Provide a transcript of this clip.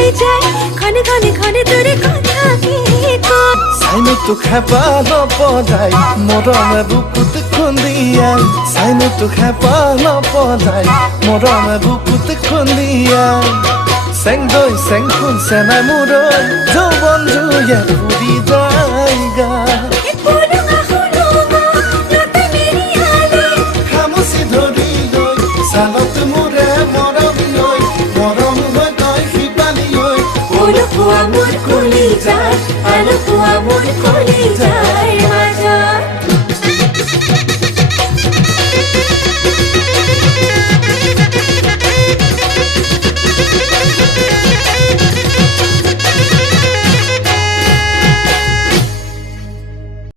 যাই যাই খনে খনে খনে তোরে কথা কি কই সাইনো তো খেপালো পদাই মরমে বুকুত খুন্দিয়াই সাইনো তো খেপালো পদাই মরমে বুকুত খুন্দিয়াই সেং দই সেং খুন সেনা মুরই যৌবন জুয়ে পুরি জায়গা